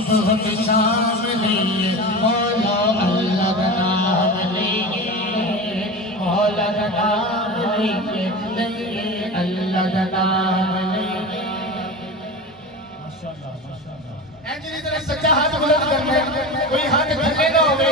सुबह की शाम लिए मौला अल्लाह का नाम लिए, मौला का नाम लिए अल्लाह का नाम लिए। ऐसी तरह सच्चा हाथ बुलंद करना है, कोई हाथ थले ना होवे,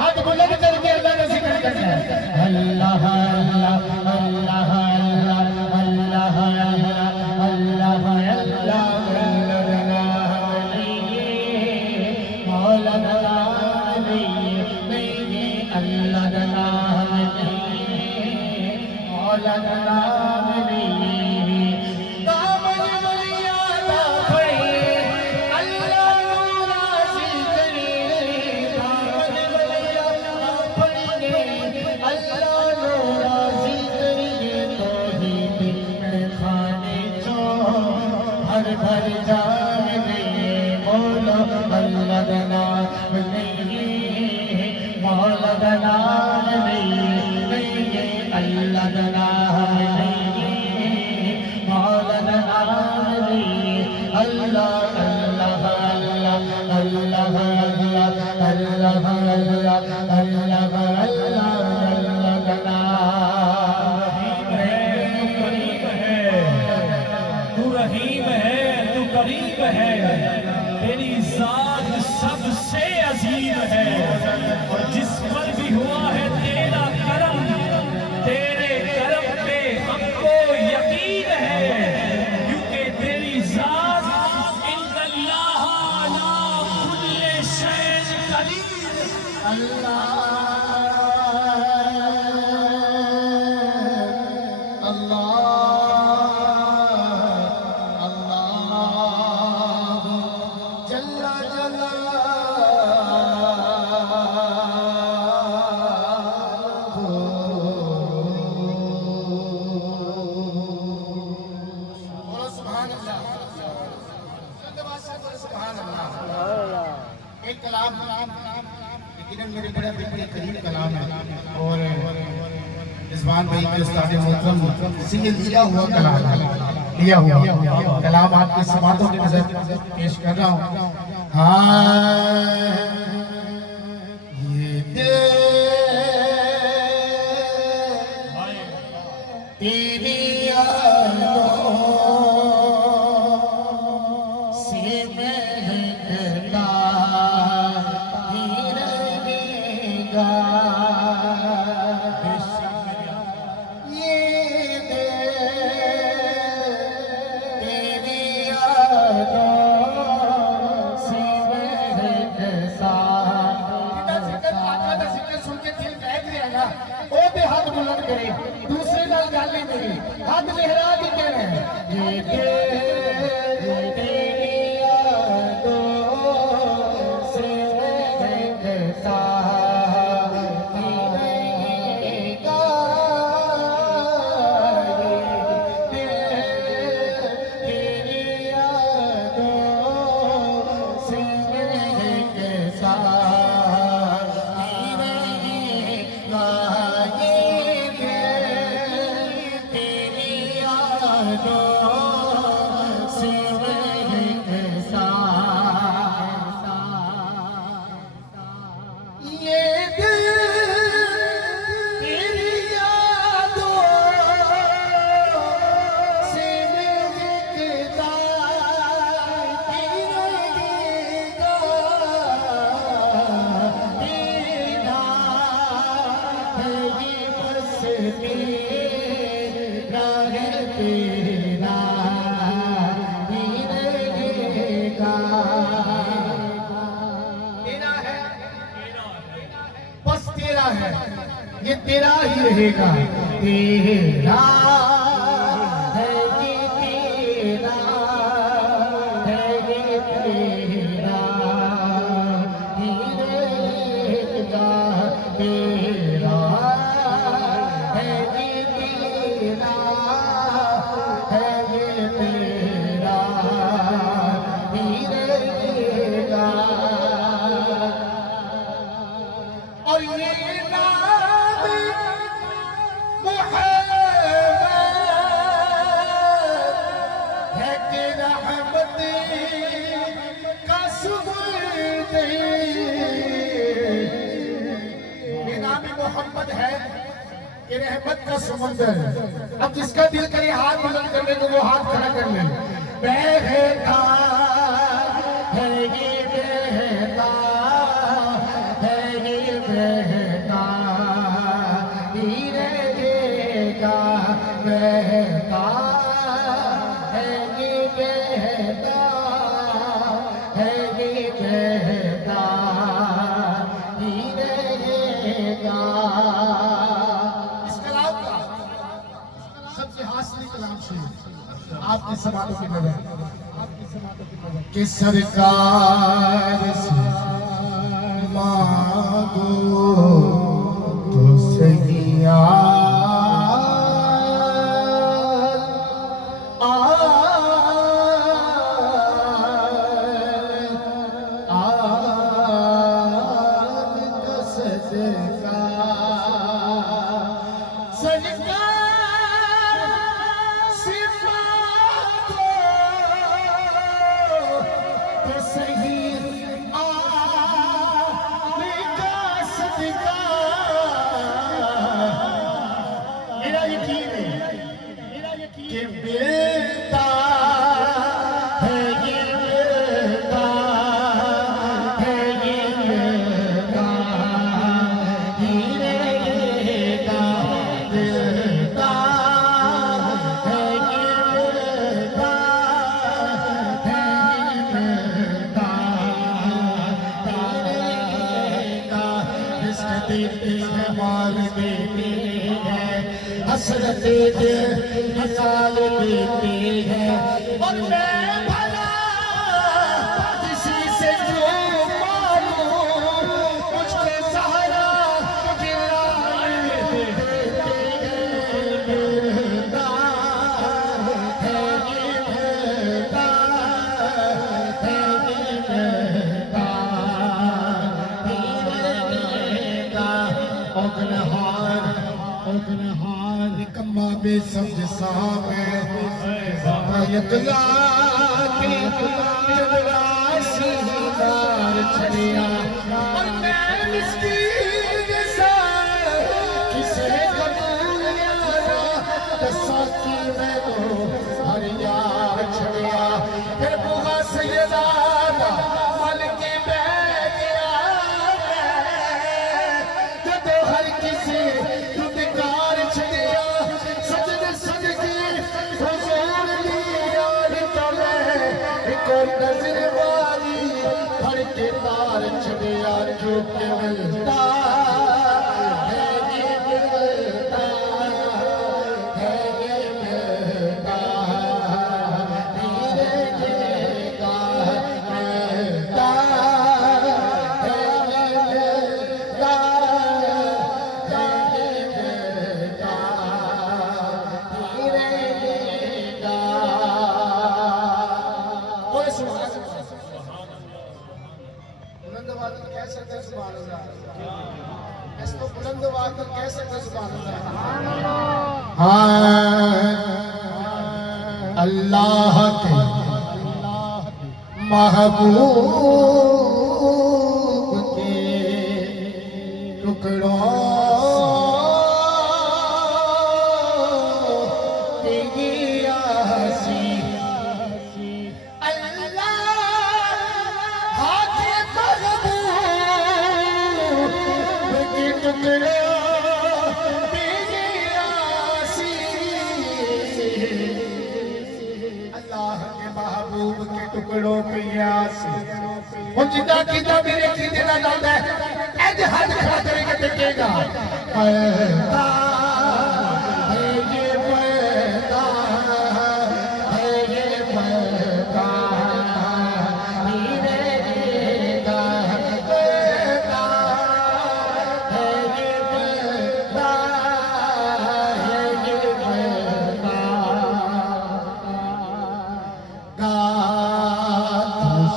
हाथ बुलंद करके अल्लाह का जिक्र करना है। अल्लाह अल्लाह अल्लाह अल्लाह अल्लाह अल्लाह भर जाने मौला अल्लाह का नाम लिए, मौला का नाम लिए अल्लाह का नाम लिए, मौला का नाम लिए अल्लाह अल्लाह अल्लाह अल्लाह अल्लाह अल्लाह अल्लाह अल्लाह अल्लाह का करीब है, तेरी जात सबसे अजीम है, और जिस पर भी हुआ है तेरा करम, तेरे करम पे हमको यकीन है, क्योंकि तेरी जात इन्नल्लाह अला कुल्ली शैइन कदीर। अल्लाह एक कलाम यकीनन मेरे बड़े करीब कलाम है, और रिजवान भाई के उस्ताद मोहतरम से ये लिया हुआ कलाम है, लिया हुआ कलाम आपकी समातों की नजर पेश कर रहा हूँ। हाँ ये तेरी यादों से महकता ही रहेगा ये तेरी यादों से महकता। सुन के दिल बह गया ना, ओ ते हाथ बुलंद करे, दूसरे नाल गल ही नहीं, हाथ लहरा के कह रहे हैं ये तेरी यादों से महकता ही रहेगा, तेरी यादों से महकता ये तेरा ही रहेगा, तेरा है कि तेरा है कि तेरा ही रहेगा, तेरा है कि तेरा है कि तेरा ही रहेगा। और ये नाम मोहम्मद कि रहमत का समंदर। अब जिसका दिल करे हाथ बुलंद करने को वो हाथ खड़ा कर ले। बहता है ये बहता है ये बहता ही रहेगा, बहता है ये बहता है ये बहता ही रहेगा। इस कलाम का सबसे हासिल कलाम से आपकी समातों की नजर कि सरकार से मांगो तो सही मेरा यकीन है कि बेटा है ये बेटा है ये बेटा ही रहेगा, बेटा है ये बेटा है ये बेटा ही रहेगा। जिसने देते हैं माल देते हैं, हसरत दे मिसाल देते हैं, और मैं भला किसी से जो मालूं मुझको सहारा दिलाए देते हैं। बेटा है ये बेटा है ये बेटा ही रहेगा। अग्रहार निकम्मा बेसमझ सामे यतला के चंद्रासी दार छड़िया, और मैं मिस्कीन सा किसे कबूल यारा दसा की मैं तो हरिया छड़िया। फिर बुआ सैयदा मल के बैठ गया जदो हर किसी दुदकार छड़िया, सजन सज के हुजूर लिया निकले एक और नजर वाली हर के तार छड़िया। जो के मिलता है ये मिलता है ये मिलता धीरे देगा, मिलता है ये मिलता है ये मिलता धीरे देगा। ओए सुभान अल्लाह, बुलंद आवाज में कह सकते हैं सुभान अल्लाह, इसको बुलंद आवाज में कह सकते हैं सुभान अल्लाह। हाँ, अल्लाह के महबूब के टुकड़ों की यासी, अल्लाह के महबूब के टुकड़ों पे यासी। ਹੁਣ ਜਿੱਦਾਂ ਕਿਦਾਂ ਮੇਰੇ ਕੀਤੇ ਨਾਲ ਜਾਂਦਾ ਹੈ ਇੰਜ ਹੱਥ ਖੜਾ ਕਰੇਗਾ ਟਿਕੇਗਾ। ਪੈਦਾ ਹੈ ਇਹ ਪੈਦਾ ਹੈ ਇਹ ਪੈਦਾ ਹੀ रहेगा, पैदा है ये पैदा है ये पैदा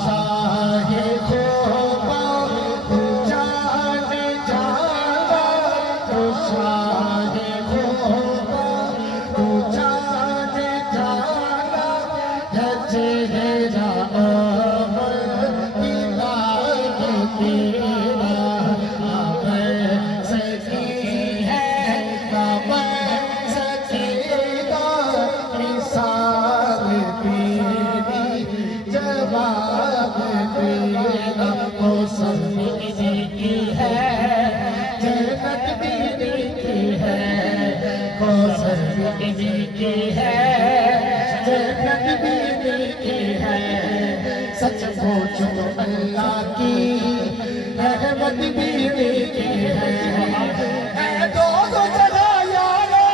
शाहे खोबा जाने जाना तो शाहे बाग तेरा कौसर बीवी की है, जन्नत बीवी की है, कौसर बीवी की है, जन्नत बीवी की है। सच पूछो अल्लाह की रहमत बीवी की है। ऐ दो जगह यारा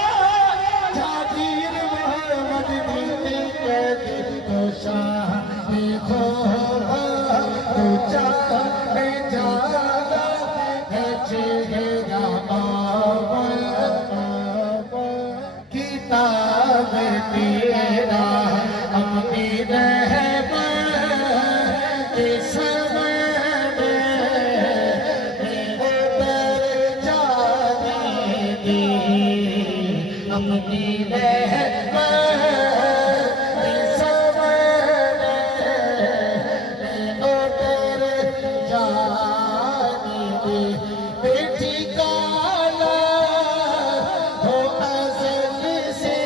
जागीर मोहम्मद बीवी के दिल को शाह देखो तू चाहे जाना है चेहरा किताब तेरा अपनी रहमत के समय अपनी रहमत के समय उतर जाने दे। बेटी काला हो अज़ल से,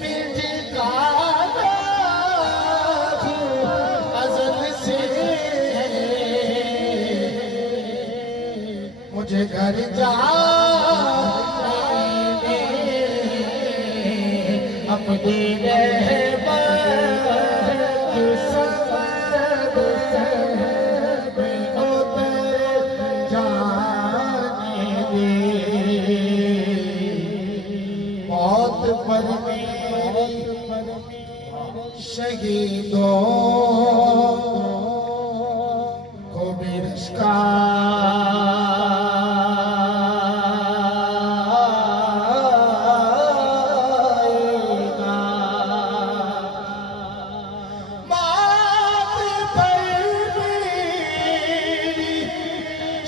बेटी काला हो अज़ल से, मुझे घर जा अपनी रहमत के सबब में उतर जाने दे। मौत पर मेरी शहीदों को भी रिश्का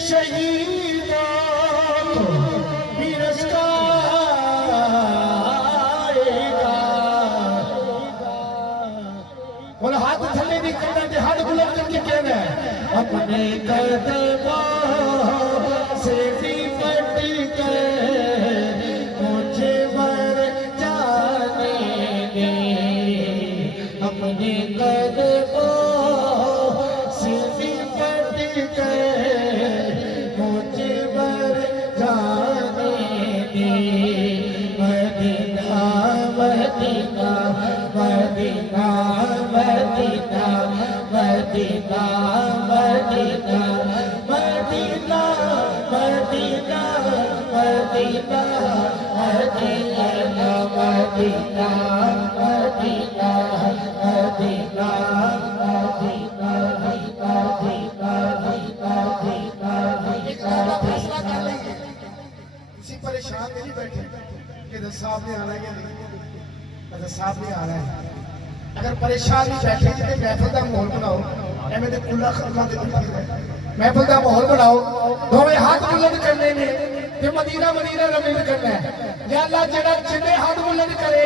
शहीदों को भी रिश्का आएगा। बोलो हाथ थले नहीं करना, हाथ बुलंद करके कहना है अपने कदमों से लिपट कर मुझे मर जाने दे। अपने कदमों से लिपट कर मुझे मर जाने दे। Medina Medina Medina Medina Medina Medina Medina Medina Medina Medina Medina Medina Medina किसी परेशान नहीं बैठे कि दस साहब ने आना है या नहीं, दस साहब ने आना है। अगर परेशान नहीं बैठे तो महफिल का माहौल बनाओ, एवं तो खुला खत्मा दे महफिल का माहौल बनाओ। दोवें हाथ बुलंद करने ने ते मदीना मदीना रमीज करना है। या अल्लाह जेड़ा जिन्ने हाथ बुलंद करे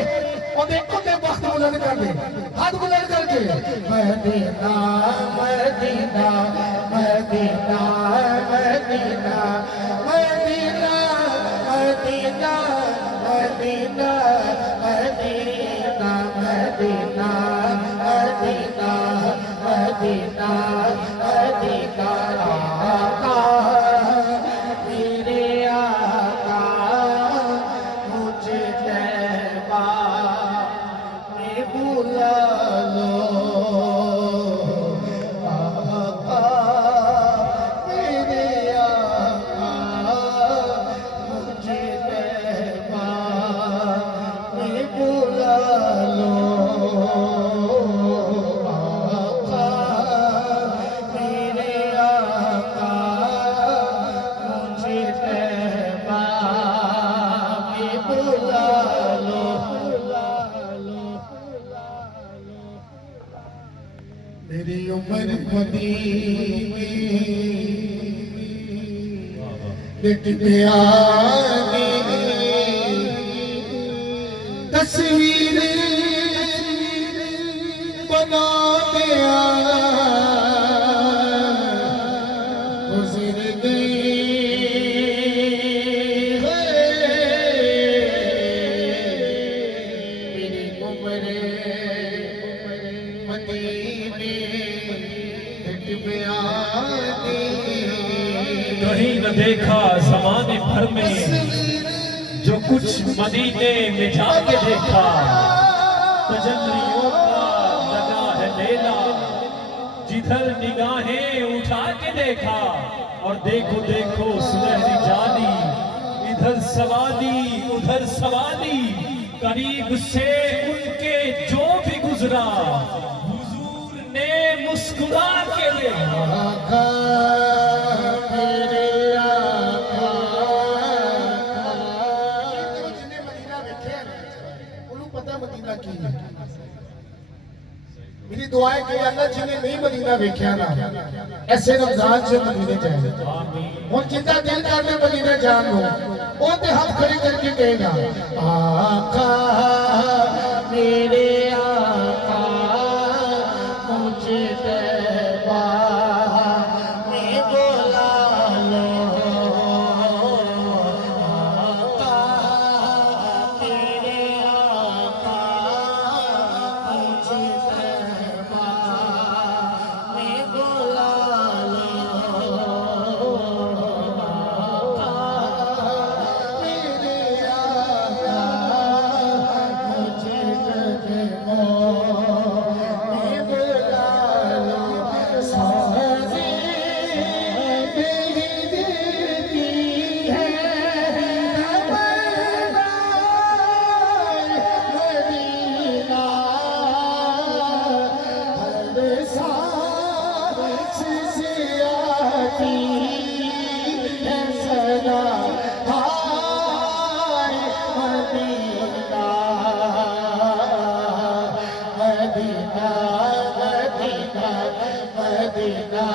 ओदे ओदे वक्त बुलंद कर दे। हाथ बुलंद करके Medina Medina Medina Medina Medina Medina Medina Medina Medina Medina Medina Medina आका मेरे आका मुझे तैबा में बुला लो। आका मेरे आका मुझे तैबा में बुला लो। आका मेरे आका मुझे तैबा में बुला लो। मेरी उम्र मदीने लिट प्यारी तस्वीर बना दिया गुजर गई मेरी उम्र मदीने कहीं न देखा जमाने भर में जो कुछ मदीने में जाके देखा, तजल्लियों का लगा है मेला, जिधर निगाहें उठा के देखा। और देखो देखो सुनहरी जानी, इधर सवाली उधर सवाली, करीब से उनके जो भी गुजरा हुजूर ने मुस्कुरा के देखा। जिन्हें मदीना वेख्या उन्होंने पता मदीना की है। मेरी दुआ है कि अल्लाह जिन्हें नहीं मदीना वेख्या ना, ऐसे रमजान से मदीने जाए। और जिंदा दिल करने मदीने जान हो, वो ते हाथ खड़े करके कहेगा, आका मेरे आका मुझे तैबा में बुला लो, आका मेरे आका मुझे तैबा में बुला लो, आका मेरे आका मुझे तैबा में बुला लो। साजी मेरी देती है तमन्ना मदीना, हर सांस से आती है सदा, हाय मदीना मदीना मदीना मदीना